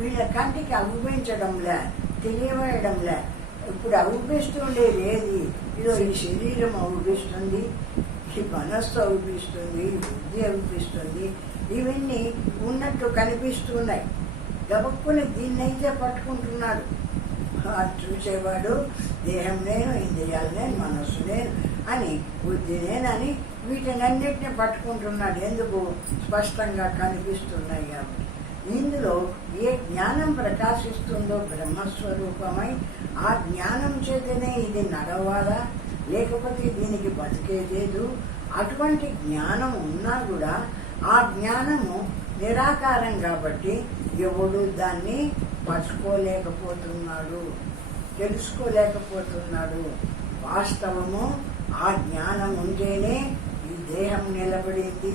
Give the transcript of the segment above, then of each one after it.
వీళ్ళ కంటికి అగుపించడంలే, తెలియవేయడంలే. ఇప్పుడు అగుపిస్తుండేది ఏది? ఇదో ఈ శరీరం అగుపిస్తుంది, ఈ మనస్సు అగుపిస్తుంది, ఈ బుద్ధి అగుపిస్తుంది. ఇవన్నీ ఉన్నట్టు కనిపిస్తున్నాయి. గబక్కుని దీన్నైతే పట్టుకుంటున్నాడు. చూసేవాడు దేహం నేను, ఇంద్రియాలు నేను, మనస్సు నేను అని, బుద్ధి నేనని వీటినన్నిటిని పట్టుకుంటున్నాడు. ఎందుకు? స్పష్టంగా కనిపిస్తున్నాయి కాబట్టి. ఇందులో ఏ జ్ఞానం ప్రకాశిస్తుందో బ్రహ్మస్వరూపమై, ఆ జ్ఞానం చేతనే ఇది నడవాలా, లేకపోతే దీనికి బతికేదేదు. అటువంటి జ్ఞానం ఉన్నా కూడా ఆ జ్ఞానము నిరాకారం కాబట్టి ఎవడు దాన్ని పట్టుకోలేకపోతున్నాడు, తెలుసుకోలేకపోతున్నాడు. వాస్తవము ఆ జ్ఞానం ఉంటేనే ఈ దేహం నిలబడింది.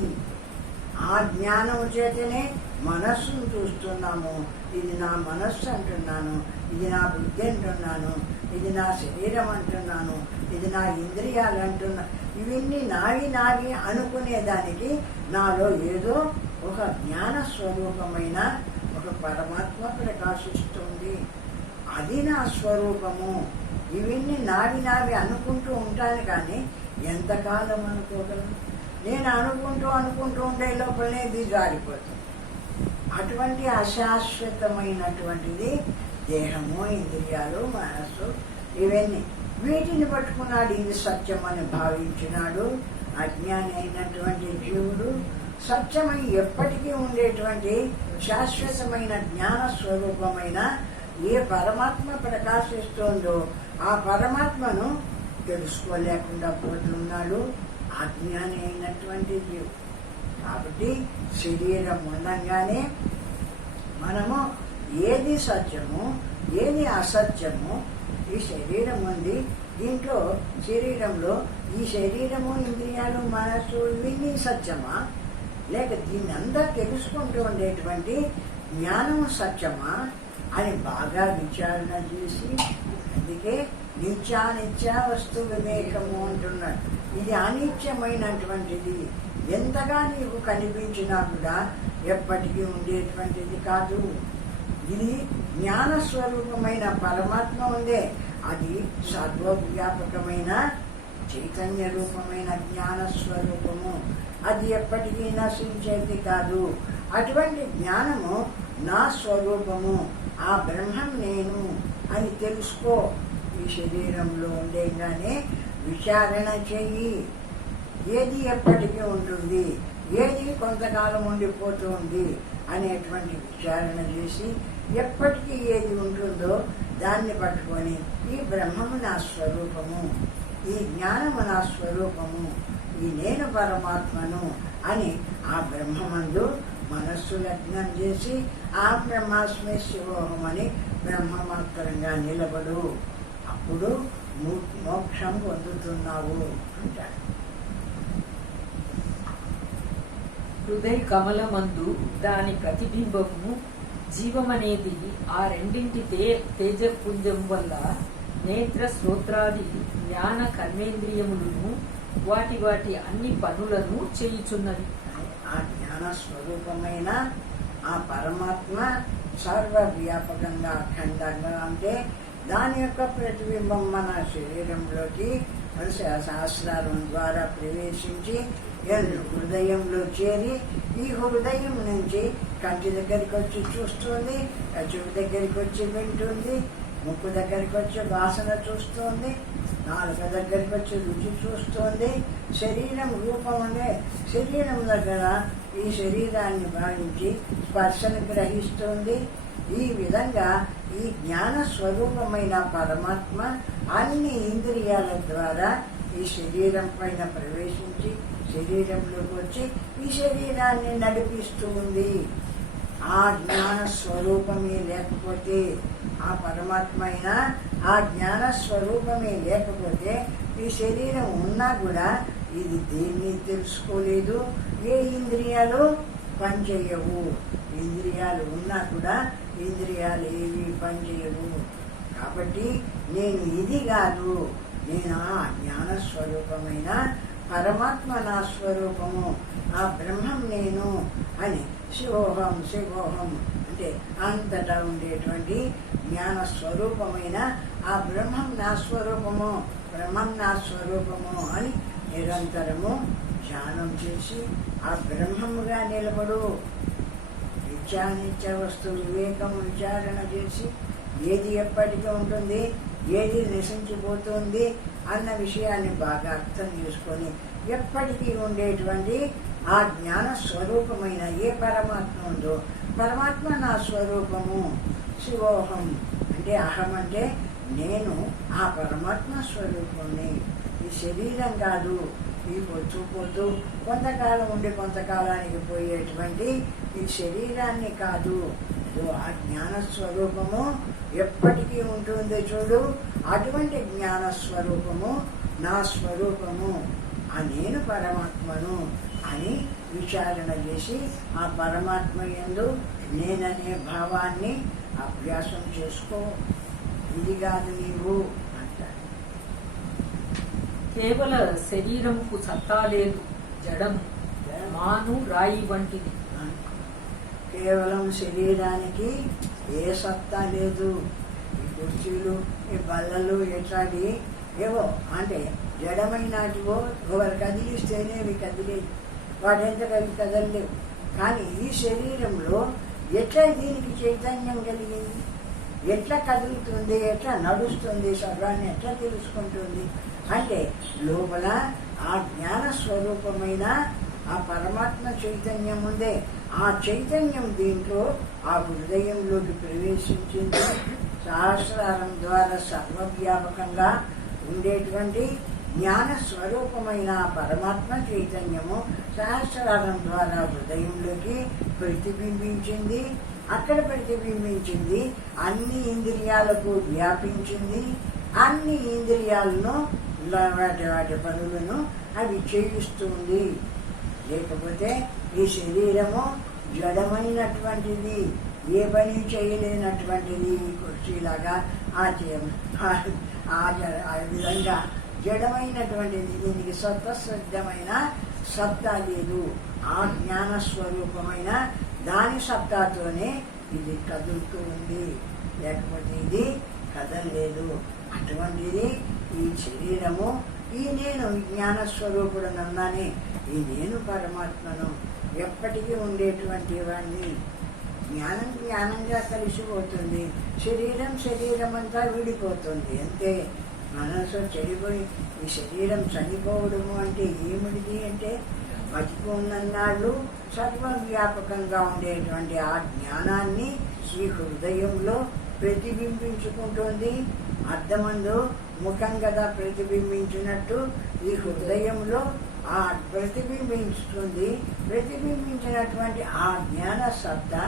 ఆ జ్ఞానము చేతనే మనస్సును చూస్తున్నాము. ఇది నా మనస్సు అంటున్నాను, ఇది నా బుద్ధి అంటున్నాను, ఇది నా శరీరం అంటున్నాను, ఇది నా ఇంద్రియాలు అంటున్నా. ఇవన్నీ నావి అనుకునేదానికి నాలో ఏదో ఒక జ్ఞాన స్వరూపమైన ఒక పరమాత్మ ప్రకాశిస్తుంది. అది నా స్వరూపము. ఇవన్నీ నావి అనుకుంటూ ఉంటాను, కానీ ఎంతకాలం అనుకోగలను? నేను అనుకుంటూ ఉండే లోపలనే ఇది జారిపోతుంది. అటువంటి అశాశ్వతమైనటువంటిది దేహము, ఇంద్రియాలు, మనస్సు, ఇవన్నీ. వీటిని పట్టుకున్నాడు. ఇది సత్యం అని భావించినాడు అజ్ఞాని అయినటువంటి జీవుడు. సత్యమై ఎప్పటికీ ఉండేటువంటి శాశ్వతమైన జ్ఞాన స్వరూపమైన ఏ పరమాత్మ ప్రకాశిస్తుందో ఆ పరమాత్మను తెలుసుకోలేకుండా పోతున్నాడు అజ్ఞాని అయినటువంటి జీవుడు. కాబట్టి శరీరం ఉండంగానే మనము ఏది సత్యము, ఏది అసత్యము, ఈ శరీరం ఉంది, దీంట్లో శరీరంలో ఈ శరీరము, ఇంద్రియాలు, మనస్సు ఇవన్నీ సత్యమా, లేక దీన్ని అంతా తెలుసుకుంటూ ఉండేటువంటి జ్ఞానము సత్యమా అని బాగా విచారణ చేసి, అందుకే నిత్యానిత్య వస్తు వివేకము అంటున్నాడు. ఇది అనిత్యమైనటువంటిది. ఎంతగా నీకు కనిపించినా కూడా ఎప్పటికీ ఉండేటువంటిది కాదు. ఇది జ్ఞానస్వరూపమైన పరమాత్మ ఉందే, అది సర్వవ్యాపకమైన చైతన్య రూపమైన జ్ఞానస్వరూపము. అది ఎప్పటికీ నశించేది కాదు. అటువంటి జ్ఞానము నా స్వరూపము, ఆ బ్రహ్మం నేను అని తెలుసుకో. ఈ శరీరంలో ఉండేగానే విచారణ చెయ్యి. ఏది ఎప్పటికీ ఉంటుంది, ఏది కొంతకాలం ఉండిపోతుంది అనేటువంటి విచారణ చేసి, ఎప్పటికీ ఏది ఉంటుందో దాన్ని పట్టుకొని ఈ బ్రహ్మము నా స్వరూపము, ఈ జ్ఞానము నా స్వరూపము, ఈ నేను పరమాత్మను అని ఆ బ్రహ్మమందు మనస్సు లగ్నం చేసి ఆ బ్రహ్మాస్మి శివోహం అని బ్రహ్మమాత్రంగా నిలబడు. అప్పుడు మోక్షం పొందుతున్నావు అంటాడు. హృదయ కమలమందు దాని ప్రతిబింబము జీవమనేది ఆ రెండింటి తేజపుంజం వల్ల నేత్ర శ్రోత్రాది జ్ఞాన కర్మేంద్రియములను వాటి వాటి అన్ని పనులను చేయుచున్నది. ఆ జ్ఞాన స్వరూపమైన ఆ పరమాత్మ సర్వవ్యాపకంగా అఖండంగా అంటే దాని యొక్క ప్రతిబింబం మన శరీరంలోకి సహస్రారం ద్వారా ప్రవేశించి హృదయంలో చేరి, ఈ హృదయం నుంచి కంటి దగ్గరికి వచ్చి చూస్తుంది, చెవి దగ్గరికి వచ్చి వింటుంది, ముక్కు దగ్గరికి వచ్చి వాసన చూస్తుంది, నాలుక దగ్గరికి వచ్చి రుచి చూస్తుంది. శరీరం రూపమనే శరీరం దగ్గర ఈ శరీరాన్ని భావించి స్పర్శను గ్రహిస్తుంది. ఈ విధంగా ఈ జ్ఞాన స్వరూపమైన పరమాత్మ అన్ని ఇంద్రియాల ద్వారా ఈ శరీరం పైన ప్రవేశించి శరీరంలోకి వచ్చి ఈ శరీరాన్ని నడిపిస్తూ ఉంది. ఆ జ్ఞాన స్వరూపమే లేకపోతే, ఆ పరమాత్మ అయినా ఆ జ్ఞాన స్వరూపమే లేకపోతే ఈ శరీరం ఉన్నా కూడా ఇది దేన్ని తెలుసుకోలేదు. ఏ ఇంద్రియాలు పనిచేయవు. ఇంద్రియాలు ఉన్నా కూడా ఇంద్రియాలు ఏవి పనిచేయవు. కాబట్టి నేను ఇది కాదు, నేను ఆ జ్ఞాన స్వరూపమైన పరమాత్మ నా స్వరూపము, ఆ బ్రహ్మం నేను అని శివోహం శివోహం అంటే అంతటా ఉండేటువంటి జ్ఞాన స్వరూపమైన ఆ బ్రహ్మం నా స్వరూపము, బ్రహ్మం నా స్వరూపము అని నిరంతరము ధ్యానం చేసి ఆ బ్రహ్మముగా నిలబడు. నిత్యానిత్య వస్తు వివేకం విచారణ చేసి ఏది ఎప్పటికీ ఉంటుంది, ఏది నశించిపోతుంది అన్న విషయాన్ని బాగా అర్థం చేసుకొని ఎప్పటికీ ఉండేటువంటి ఆ జ్ఞాన స్వరూపమైన ఏ పరమాత్మ ఉందో, పరమాత్మ నా స్వరూపము, శివోహం అంటే అహం అంటే నేను ఆ పరమాత్మ స్వరూపంని, ఈ శరీరం కాదు, ఈ పోతూ కొంతకాలం ఉండి కొంతకాలానికి పోయేటువంటి ఈ శరీరాన్ని కాదు, ఆ జ్ఞాన స్వరూపము ఎప్పటికీ ఉంటుంది చూడు, అటువంటి జ్ఞాన స్వరూపము నా స్వరూపము, ఆ నేను పరమాత్మను అని విచారణ చేసి ఆ పరమాత్మ యందు నేననే భావాన్ని అభ్యాసం చేసుకో. ఇది కాదు నీవు అంటాడు. కేవల శరీరంకు సత్తా లేదు, జడం మాను రాయి వంటిది. కేవలం శరీరానికి ఏ సత్తా లేదు. ఈ కుర్చీలు, ఈ బల్లలు ఎట్లాంటి ఏవో అంటే జడమైనటివో ఎవరు కదిలిస్తేనే అవి కదిలేదు, వాటంత అవి కదలలేవు. కానీ ఈ శరీరంలో ఎట్లా దీనికి చైతన్యం కలిగింది, ఎట్లా కదులుతుంది, ఎట్లా నడుస్తుంది, సర్వాన్ని ఎట్లా తెలుసుకుంటుంది అంటే లోపల ఆ జ్ఞాన స్వరూపమైన ఆ పరమాత్మ చైతన్యం ఉందే, ఆ చైతన్యం దీంట్లో ఆ హృదయంలోకి ప్రవేశించింది. సహస్రారం ద్వారా సర్వవ్యాపకంగా ఉండేటువంటి జ్ఞాన స్వరూపమైన పరమాత్మ చైతన్యము సహస్రారం ద్వారా హృదయంలోకి ప్రతిబింబించింది. అక్కడ ప్రతిబింబించింది, అన్ని ఇంద్రియాలకు వ్యాపించింది. అన్ని ఇంద్రియాలను వాటి పనులను అవి చేయిస్తుంది. లేకపోతే ఈ శరీరము జడమైనటువంటిది, ఏ పని చేయలేనటువంటిది. కుర్చీలాగా ఆ విధంగా జడమైనటువంటిది, దీనికి స్వతసిద్ధమైన సత్తా లేదు. ఆ జ్ఞాన స్వరూపమైన దాని సత్తాతోనే ఇది కదులుతూ ఉంది, లేకపోతే ఇది కదలలేదు. అటువంటిది ఈ శరీరము, ఈ నేను జ్ఞాన స్వరూపుడనన్నానే, ఈ నేను పరమాత్మను ఎప్పటికీ ఉండేటువంటి వాడిని. జ్ఞానం జ్ఞానంగా కలిసిపోతుంది, శరీరం అంతా విడిపోతుంది అంతే. మనసు చెడిపోయి ఈ శరీరం చనిపోవడము అంటే ఏమిటిది అంటే, బతికి ఉన్నన్నాళ్ళు సర్వవ్యాపకంగా ఉండేటువంటి ఆ జ్ఞానాన్ని ఈ హృదయంలో ప్రతిబింబించుకుంటుంది. అర్థమందు ముఖం కదా ప్రతిబింబించినట్టు ఈ హృదయంలో ఆ ప్రతిబింబించుతుంది. ప్రతిబింబించినటువంటి ఆ జ్ఞాన సత్తా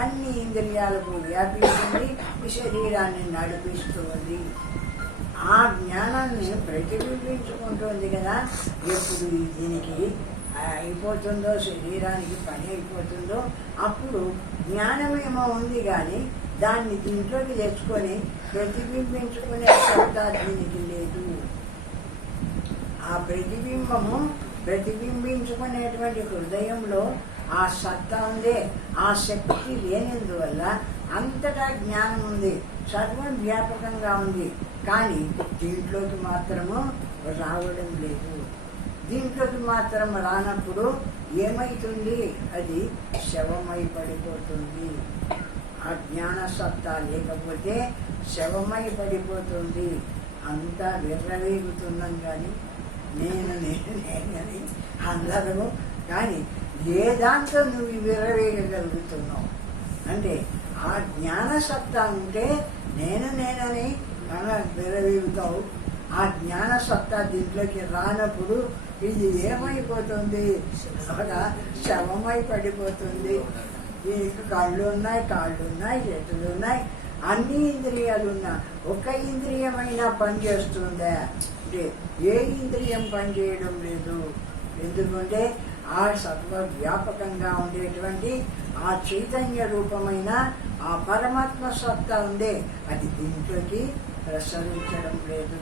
అన్ని ఇంద్రియాలకు వ్యాపించింది, ఈ శరీరాన్ని నడిపిస్తుంది. ఆ జ్ఞానాన్ని ప్రతిబింబించుకుంటుంది కదా. ఎప్పుడు దీనికి అయిపోతుందో, శరీరానికి పని అయిపోతుందో, అప్పుడు జ్ఞానమేమో ఉంది కానీ దాన్ని దీంట్లోకి తెచ్చుకొని ప్రతిబింబించుకునే సత్తా దీనికి లేదు. ఆ ప్రతిబింబము ప్రతిబింబించుకునేటువంటి హృదయంలో ఆ సత్తా ఉందే, ఆ శక్తి లేనందువల్ల అంతటా జ్ఞానం ఉంది, సర్వం వ్యాపకంగా ఉంది. కానీ దీంట్లోకి మాత్రము రావడం లేదు. దీంట్లోకి మాత్రం రానప్పుడు ఏమైతుంది, అది శవమై పడిపోతుంది. ఆ జ్ఞాన సత్తా లేకపోతే శవమై పడిపోతుంది. అంతా విర్రవీగుతున్నాం కానీ నేనని అందరూ, కానీ ఏ దాంతో నువ్వు విర్రవేయగలుగుతున్నావు అంటే ఆ జ్ఞాన సత్తా ఉంటే నేనని విర్రవీగుతావు. ఆ జ్ఞాన సత్తా దీంట్లోకి రానప్పుడు ఇది ఏమైపోతుంది, శవమై పడిపోతుంది. దీనికి కాళ్ళు ఉన్నాయి, చేతులు ఉన్నాయి, అన్ని ఇంద్రియాలు ఉన్నా ఒక ఇంద్రియమైనా పనిచేస్తుందా అంటే ఏ ఇంద్రియం పనిచేయడం లేదు. ఎందుకంటే ఆ సర్వవ్యాపకంగా ఉండేటువంటి ఆ చైతన్య రూపమైన ఆ పరమాత్మ సత్తా ఉందే, అది దీంట్లోకి ప్రసరించడం లేదు.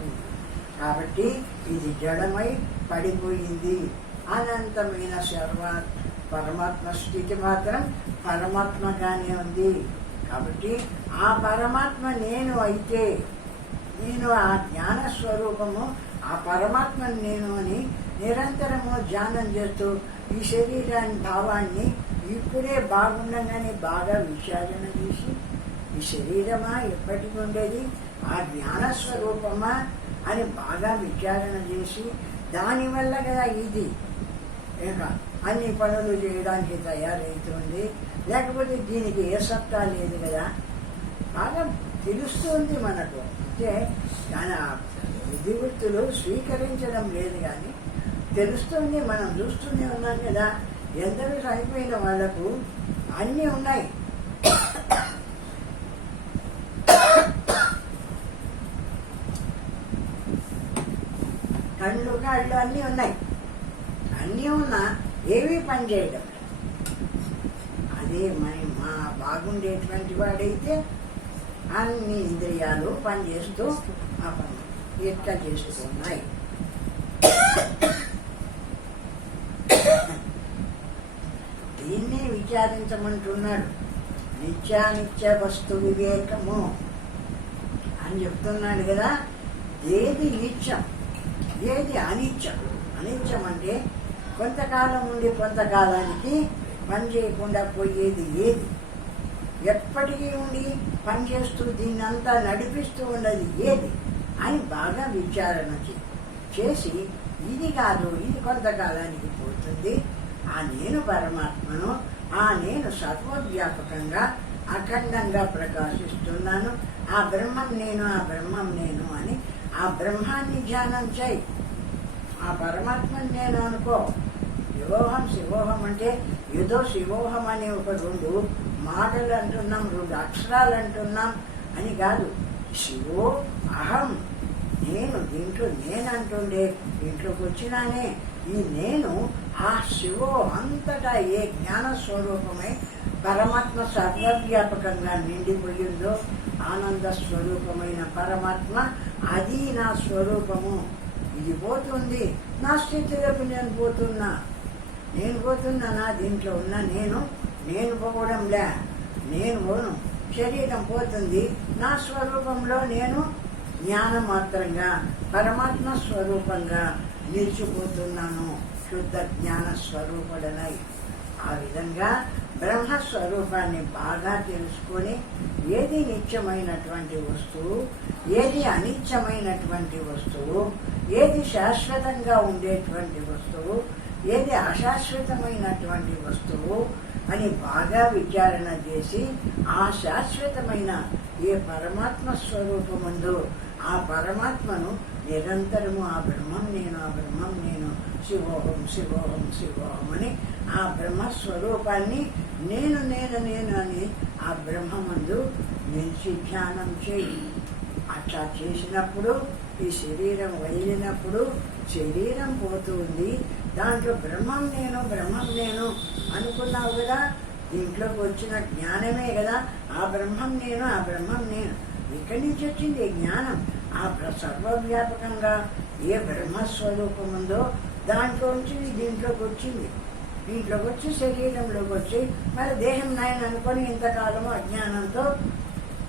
కాబట్టి ఇది జడమై పడిపోయింది. అనంతమైన పరమాత్మ స్థితి మాత్రం పరమాత్మగానే ఉంది. కాబట్టి ఆ పరమాత్మ నేను అయితే, నేను ఆ జ్ఞాన స్వరూపము, ఆ పరమాత్మ నేను అని నిరంతరము ధ్యానం చేస్తూ ఈ శరీరాన్ని భావాన్ని ఇప్పుడే బాగుండగానే బాగా విచారణ చేసి, ఈ శరీరమా ఎప్పటికి ఉండేది, ఆ జ్ఞాన స్వరూపమా అని బాగా విచారణ చేసి, దానివల్ల కదా ఇది ఇక అన్ని పనులు చేయడానికి తయారవుతుంది. లేకపోతే దీనికి ఏ సత్తా లేదు కదా, బాగా తెలుస్తుంది మనకు. అంటే దాని విధివృత్తులు స్వీకరించడం లేదు కానీ తెలుస్తుంది. మనం చూస్తూనే ఉన్నాం కదా, ఎందరూ చనిపోయిన వాళ్లకు అన్నీ ఉన్నాయి. కళ్ళు కాళ్ళు అన్నీ ఉన్నాయి. అన్నీ ఉన్నా ఏమీ పని చేయడం. అదే మా బాగుండేటువంటి వాడైతే అన్ని ఇంద్రియాలు పనిచేస్తూ ఆ పని ఎట్లా చేస్తున్నాయి. దీన్నే విచారించమంటున్నాడు. నిత్యానిత్య వస్తు వివేకము అని చెప్తున్నాడు కదా. ఏది నిత్యం, ఏది అనిత్యం. అనిత్యం అంటే కొంతకాలం ఉండి కొంతకాలానికి పని చేయకుండా పోయేది ఏది, ఎప్పటికీ ఉండి పనిచేస్తూ దీన్నంతా నడిపిస్తూ ఉన్నది ఏది అని బాగా విచారణ చేసి, ఇది కాదు, ఇది కొంతకాలానికి పోతుంది, ఆ నేను పరమాత్మను, ఆ నేను సర్వవ్యాపకంగా అఖండంగా ప్రకాశిస్తున్నాను, ఆ బ్రహ్మం నేను, ఆ బ్రహ్మం నేను అని ఆ బ్రహ్మాన్ని ధ్యానం చేయి. ఆ పరమాత్మని నేను అనుకో. శివోహం శివోహం అంటే ఏదో శివోహం అనే ఒక 2 మాటలు అంటున్నాం, 2 అక్షరాలు అంటున్నాం అని కాదు. శివో అహం, నేను. దీంట్లో నేను అంటుండే, దీంట్లోకి వచ్చినానే ఈ నేను ఆ శివో అంతటా ఏ జ్ఞాన స్వరూపమై పరమాత్మ సర్వవ్యాపకంగా నిండిపోయిందో, ఆనంద స్వరూపమైన పరమాత్మ అది నా స్వరూపము. ఇది పోతుంది, నా స్థితిలోకి నేను పోతున్నా. నేను పోతున్నానా? దీంట్లో ఉన్న నేను పోవడంలే, నేను పోను. శరీరం పోతుంది, నా స్వరూపంలో నేను జ్ఞానమాత్రంగా పరమాత్మ స్వరూపంగా నిలిచిపోతున్నాను, శుద్ధ జ్ఞాన స్వరూపుడనై. ఆ విధంగా బ్రహ్మస్వరూపాన్ని బాగా తెలుసుకొని ఏది నిత్యమైనటువంటి వస్తువు, ఏది అనిత్యమైనటువంటి వస్తువు, ఏది శాశ్వతంగా ఉండేటువంటి వస్తువు, ఏది అశాశ్వతమైనటువంటి వస్తువు అని బాగా విచారణ చేసి, ఆ శాశ్వతమైన ఏ పరమాత్మ స్వరూపముందో ఆ పరమాత్మను నిరంతరము ఆ బ్రహ్మం నేను, ఆ బ్రహ్మం నేను, శివోహం శివోహం శివోహం అని ఆ బ్రహ్మస్వరూపాన్ని నేను నేను నేను అని ఆ బ్రహ్మమందు నిలిచి ధ్యానం చేయి. అట్లా చేసినప్పుడు ఈ శరీరం వదిలినప్పుడు శరీరం పోతుంది, దాంట్లో బ్రహ్మం నేను అనుకున్నావు కదా. దీంట్లోకి వచ్చిన జ్ఞానమే కదా ఆ బ్రహ్మం నేను, ఆ బ్రహ్మం నేను. ఇక్కడి నుంచి వచ్చింది జ్ఞానం. ఆ సర్వవ్యాపకంగా ఏ బ్రహ్మస్వరూపం ఉందో దాంట్లో వచ్చింది, దీంట్లోకి వచ్చింది. దీంట్లోకి వచ్చి శరీరంలోకి వచ్చి మరి దేహం నాయన అనుకొని ఇంతకాలము అజ్ఞానంతో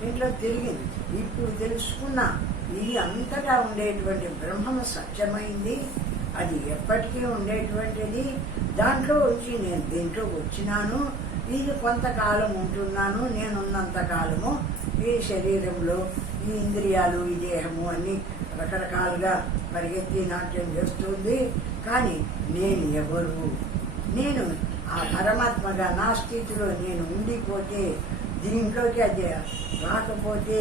దీంట్లో తిరిగింది. ఇప్పుడు తెలుసుకున్నా ఇది అంతటా ఉండేటువంటి బ్రహ్మము సత్యమైంది, అది ఎప్పటికీ ఉండేటువంటిది. దాంట్లో వచ్చి నేను దీంట్లోకి వచ్చినాను, ఇది కొంతకాలం ఉంటున్నాను, నేనున్నంత కాలము ఈ శరీరంలో ఈ ఇంద్రియాలు ఈ దేహము అన్ని రకరకాలుగా పరిగెత్తి నాట్యం చేస్తుంది. కానీ నేను ఎవరు? నేను ఆ పరమాత్మగా నా స్థితిలో నేను ఉండిపోతే, దీంట్లోకి అది రాకపోతే,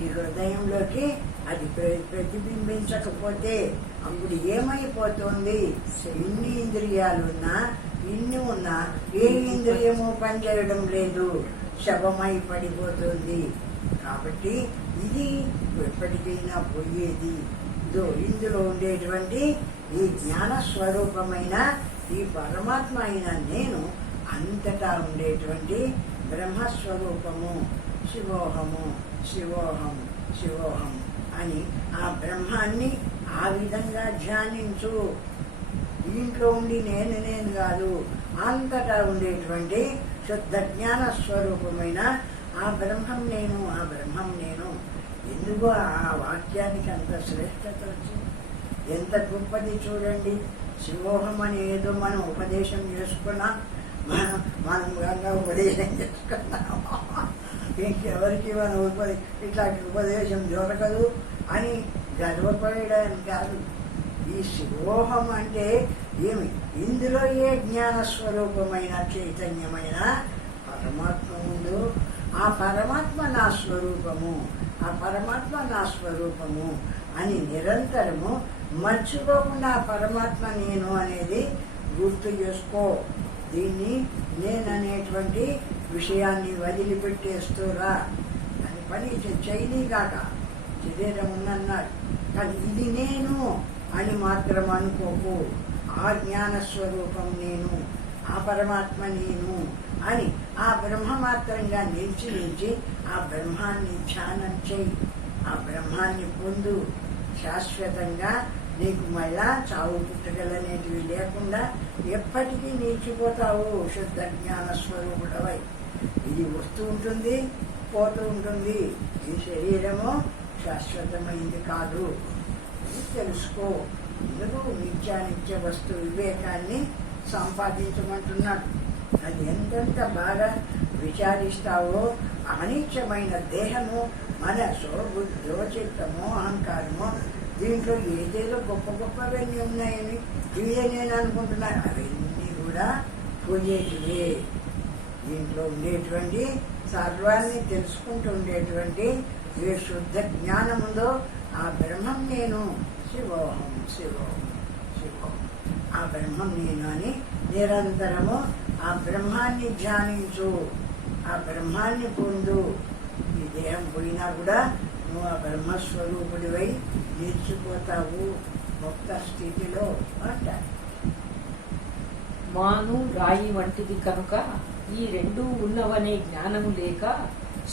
ఈ హృదయంలోకి అది ప్రతిబింబించకపోతే అప్పుడు ఏమైపోతుంది? ఇన్ని ఇంద్రియాలున్నా, ఇన్ని ఉన్నా ఏ ఇంద్రియము పనిచేయడం లేదు, శవమై పడిపోతుంది. కాబట్టి ఇది ఎప్పటికైనా పోయేది. ఇందులో ఉండేటువంటి ఈ జ్ఞాన స్వరూపమైన ఈ పరమాత్మ అయిన నేను అంతటా ఉండేటువంటి బ్రహ్మస్వరూపము, శివోహము శివోహం శివోహం అని ఆ బ్రహ్మాన్ని ఆ విధంగా ధ్యానించు. దీంట్లో ఉండి నేను కాదు, అంతటా ఉండేటువంటి శుద్ధ జ్ఞాన స్వరూపమైన ఆ బ్రహ్మం నేను, ఆ బ్రహ్మం నేను. ఎందుకు ఆ వాక్యానికి అంత శ్రేష్టత వచ్చింది? ఎంత గొప్పది చూడండి. శివోహం అని ఏదో మనం ఉపదేశం చేసుకున్నాం, మనం గంగా ఉపదేశం చేసుకున్నాం, ఇంకెవరికి మనం ఇట్లాంటి ఉపదేశం దొరకదు అని గర్వపడడానికి కాదు. ఈ శివోహం అంటే ఏమి? ఇందులో ఏ జ్ఞాన స్వరూపమైన చైతన్యమైన పరమాత్మ ఉందో ఆ పరమాత్మ నా స్వరూపము, ఆ పరమాత్మ నా స్వరూపము అని నిరంతరము మర్చిపోకుండా ఆ పరమాత్మ నేను అనేది గుర్తు చేసుకో. దీన్ని నేననేటువంటి విషయాన్ని వదిలిపెట్టేస్తూరా అని పని చేయనీగాక. శరీరం ఉందన్నాడు కానీ ఇది నేను అని మాత్రం అనుకోకు. ఆ జ్ఞాన స్వరూపం నేను, ఆ పరమాత్మ నేను అని ఆ బ్రహ్మ మాత్రంగా నిలిచి ఆ బ్రహ్మాన్ని ధ్యానం చేయి. ఆ బ్రహ్మాన్ని పొందు. శాశ్వతంగా నీకు మళ్ళా చావు పుట్టుకలనేటివి లేకుండా ఎప్పటికీ నిలిచిపోతావు శుద్ధ జ్ఞాన స్వరూపుడవై. ఇది వస్తూ ఉంటుంది, పోతూ ఉంటుంది. ఈ శరీరము శాశ్వతమైంది కాదు, ఇది తెలుసుకో. ఎందుకు నిత్యానిత్య వస్తు వివేకాన్ని సంపాదించమంటున్నాడు. అది ఎంతెంత బాగా విచారిస్తావో అనిత్యమైన దేహము, మనసు, బుద్ధో, చిత్తమో, అహంకారమో, దీంట్లో ఏదేదో గొప్ప గొప్పవన్నీ ఉన్నాయని ఇవే నేను అనుకుంటున్నాను. అవన్నీ కూడా పోయేటివే. దీంట్లో ఉండేటువంటి సర్వాన్ని తెలుసుకుంటూ ఉండేటువంటి ఏ శుద్ధ జ్ఞానం ఉందో ఆ బ్రహ్మం నేను. శివోహం శివోహం శివోహం, ఆ బ్రహ్మం నేను అని నిరంతరము ఆ బ్రహ్మాన్ని ధ్యానించు, ఆ బ్రహ్మాన్ని పొందు. ఈ దేహం పోయినా కూడా నువ్వు ఆ బ్రహ్మస్వరూపుడివై నిలిచిపోతావు భక్త స్థితిలో అంటారు. మాను రాయి వంటిది కనుక ఈ రెండూ ఉన్నవనే జ్ఞానము లేక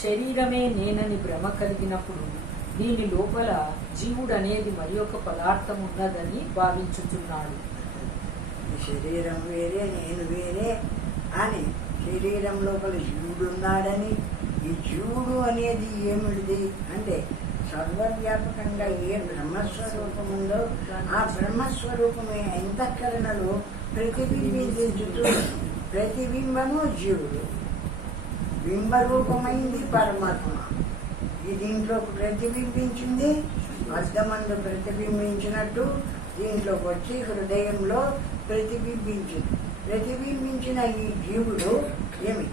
శరీరమే నేనని భ్రమ కలిగినప్పుడు దీని లోపల జీవుడనేది మరి ఒక పదార్థం ఉన్నదని భావించుతున్నాడు. ఈ శరీరం వేరే, నేను వేరే అని, శరీరం లోపల జీవుడు ఉన్నాడని, ఈ జీవుడు అనేది ఏమిటిది అంటే సర్వవ్యాపకంగా ఏ బ్రహ్మస్వరూపం ఉందో ఆ బ్రహ్మస్వరూపమే అంతఃకరణలో ప్రతిబింబించుతూ, ప్రతిబింబము జీవుడు, బింబరూపమైంది పరమాత్మ. ఈ దీంట్లో ప్రతిబింబించింది అద్దమందు ప్రతిబింబించినట్టు దీంట్లోకి వచ్చి హృదయంలో ప్రతిబింబించింది. ప్రతిబింబించిన ఈ జీవుడు ఏమి?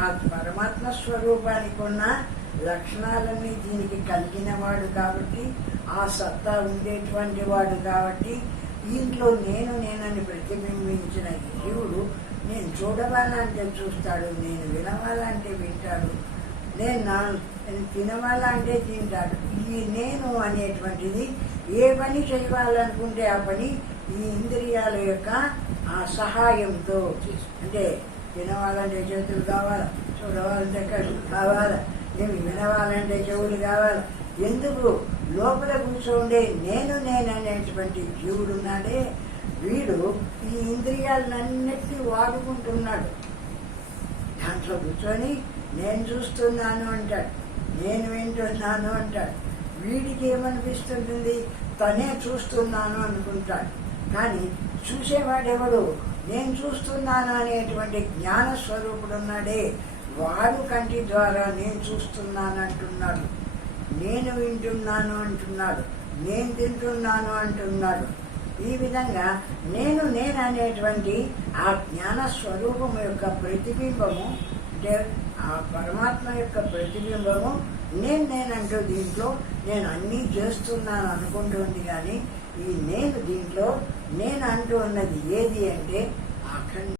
ఆ పరమాత్మ స్వరూపానికి ఉన్న లక్షణాలన్నీ దీనికి కలిగిన వాడు కాబట్టి, ఆ సత్తా ఉండేటువంటి వాడు కాబట్టి, దీంట్లో నేనని ప్రతిబింబించిన ఈ జీవుడు నేను చూడవాలంటే చూస్తాడు, నేను వినవాలంటే వింటాడు, నేను తినవాలంటే తింటాడు. ఈ నేను అనేటువంటిది ఏ పని చేయాలనుకుంటే ఆ పని ఈ ఇంద్రియాల యొక్క ఆ సహాయంతో, అంటే తినవాలంటే చేతులు కావాలా, చూడవాలంటే కళ్ళు కావాలా, వినవాలంటే చెవులు కావాలా. ఎందుకు? లోపల కూర్చోండే నేననేటువంటి జీవుడు ఉన్నాడే, వీడు ఈ ఇంద్రియాలన్నిటినీ వాడుకుంటున్నాడు. దాంట్లో కూర్చొని నేను చూస్తున్నాను అంటాడు, నేను వింటున్నాను అంటాడు. వీడికి ఏమనిపిస్తుంటుంది? తనే చూస్తున్నాను అనుకుంటాడు. కానీ చూసేవాడెవడు? నేను చూస్తున్నాను అనేటువంటి జ్ఞాన స్వరూపుడు ఉన్నాడే, వాడు కంటి ద్వారా నేను చూస్తున్నాను అంటున్నాడు, నేను వింటున్నాను అంటున్నాడు, నేను తింటున్నాను అంటున్నాడు. ఈ విధంగా నేననేటువంటి ఆ జ్ఞాన స్వరూపం యొక్క ప్రతిబింబము, అంటే ఆ పరమాత్మ యొక్క ప్రతిబింబము నేనంటూ దీంట్లో నేను అన్నీ చేస్తున్నాను అనుకుంటుంది. కానీ ఈ నేను దీంట్లో నేను అంటూ ఉన్నది ఏది అంటే అఖండ